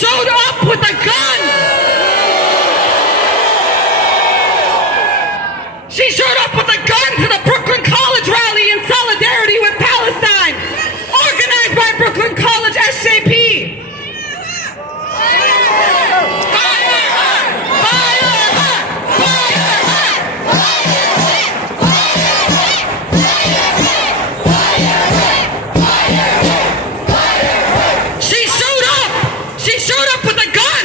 showed up with a gun. She showed up with a gun to the Brooklyn College rally in solidarity with Palestine, organized by Brooklyn College SJP. She showed up with a gun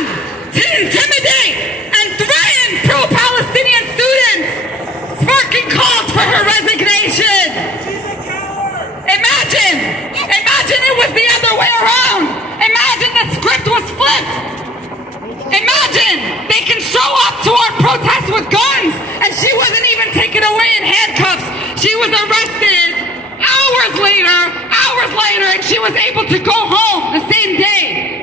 to intimidate and threaten pro-Palestinian students, sparking calls for her resignation. Imagine it was the other way around. Imagine the script was flipped. Imagine they can show up to our protests with guns and she wasn't even taken away in handcuffs. She was arrested hours later, and she was able to go home the same day.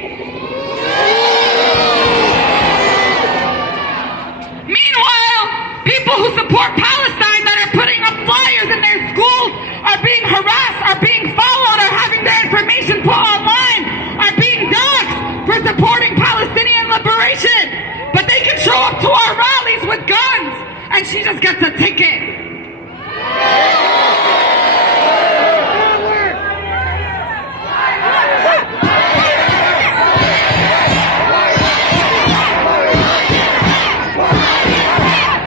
Meanwhile, people who support Palestine that are putting up flyers in their schools are being harassed, are being followed, are having their information put online, are being doxxed for supporting Palestinian liberation. But they can show up to our rallies with guns, and she just gets a ticket.